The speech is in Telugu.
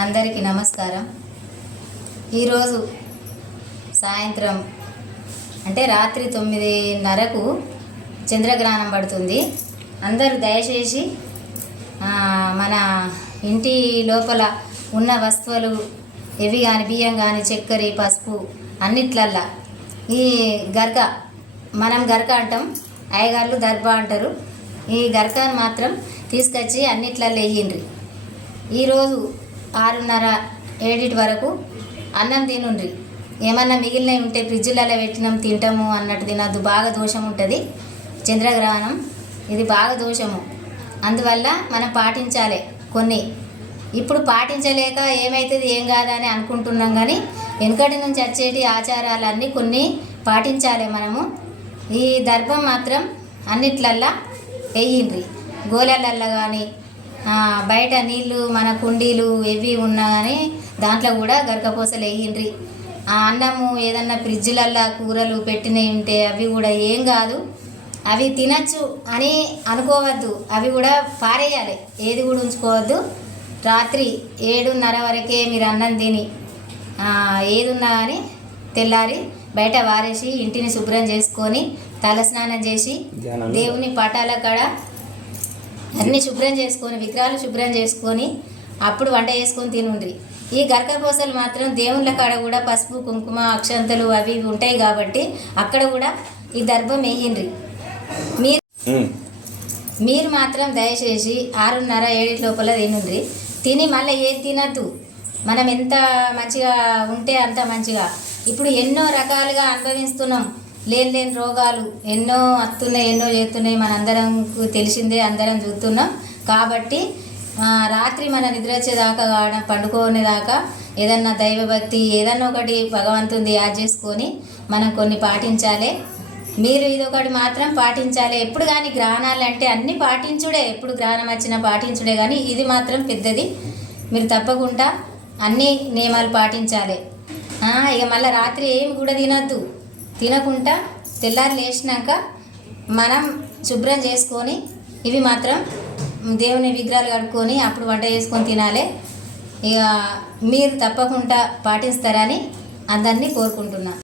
అందరికీ నమస్కారం. ఈరోజు సాయంత్రం అంటే రాత్రి తొమ్మిదిన్నరకు చంద్రగ్రహణం పడుతుంది. అందరూ దయచేసి మన ఇంటి లోపల ఉన్న వస్తువులు ఇవి కానీ బియ్యం కానీ చక్కెర పసుపు అన్నిట్లల్లా ఈ గరక మనం గరక అంటాం అయ్యగారులు దర్భ అంటారు. ఈ గరకాన్ని మాత్రం తీసుకొచ్చి అన్నిట్లల్లో వేయండి ఈరోజు ఆరున్నర ఏడింటి వరకు అన్నం తినుండ్రి. ఏమన్నా మిగిలినవి ఉంటే ఫ్రిడ్జ్లలో పెట్టినాం తింటాము అన్నట్టు తినద్దు. బాగా దోషం ఉంటుంది చంద్రగ్రహణం. ఇది బాగా దోషము. అందువల్ల మనం పాటించాలి కొన్ని. ఇప్పుడు పాటించలేక ఏమవుతుంది ఏం కాదని అనుకుంటున్నాం కానీ వెనుకటి నుంచి వచ్చేటి ఆచారాలన్నీ కొన్ని పాటించాలి మనము. ఈ దర్భం మాత్రం అన్నిట్లల్లా వేయండ్రి. గోలలల్లో కానీ బయట నీళ్ళు మన కుండీలు ఎవి ఉన్నా కానీ దాంట్లో కూడా గరకపోసలు వేయండ్రి ఆ అన్నము ఏదన్నా ఫ్రిడ్జ్లల్లో కూరలు పెట్టినవి ఉంటే అవి కూడా ఏం కాదు. అవి తినచ్చు అని అనుకోవద్దు. అవి కూడా పారేయాలి. ఏది కూడా ఉంచుకోవద్దు. రాత్రి ఏడున్నర వరకే మీరు అన్నం తిని ఆ, ఏది ఉన్నా కానీ తెల్లారి బయట వారేసి ఇంటిని శుభ్రం చేసుకొని తలస్నానం చేసి దేవుని పటాల కాడ అన్ని శుభ్రం చేసుకొని విగ్రహాలు శుభ్రం చేసుకొని అప్పుడు వంట చేసుకొని తినుండ్రి. ఈ గరకపోసలు మాత్రం దేవుళ్ళ కాడ కూడా పసుపు కుంకుమ అక్షంతలు అవి ఉంటాయి కాబట్టి అక్కడ కూడా ఈ దర్భం వేయండ్రి. మీరు. మీరు మాత్రం దయచేసి ఆరున్నర ఏడు లోపల తినుండ్రి. తిని మళ్ళీ ఏది తినద్దు. మనం ఎంత మంచిగా ఉంటే అంత మంచిగా. ఇప్పుడు ఎన్నో రకాలుగా అనుభవిస్తున్నాం. లేని లేని రోగాలు ఎన్నో వస్తున్నాయి ఎన్నో చేస్తున్నాయి. మనందరం తెలిసిందే అందరం చూస్తున్నాం. కాబట్టి రాత్రి మన నిద్ర వచ్చేదాకా కావడం పండుకోనేదాకా ఏదన్నా దైవభక్తి ఏదన్నా ఒకటి భగవంతుని యాద్ చేసుకొని మనం కొన్ని పాటించాలి. మీరు ఇదొకటి మాత్రం పాటించాలి. ఎప్పుడు కానీ గ్రహణాలు అంటే అన్నీ పాటించుడే. ఎప్పుడు గ్రహణం వచ్చినా పాటించుడే. కానీ ఇది మాత్రం పెద్దది. మీరు తప్పకుండా అన్ని నియమాలు పాటించాలి. ఇక మళ్ళీ రాత్రి ఏమి కూడా తినద్దు. తినకుండా తెల్లారి లేచినాక మనం శుభ్రం చేసుకొని ఇవి మాత్రం దేవుని విగ్రహాలు కడుక్కొని అప్పుడు వంట చేసుకొని తినాలి. ఇక మీరు తప్పకుండా పాటిస్తారని అందరినీ కోరుకుంటున్నాను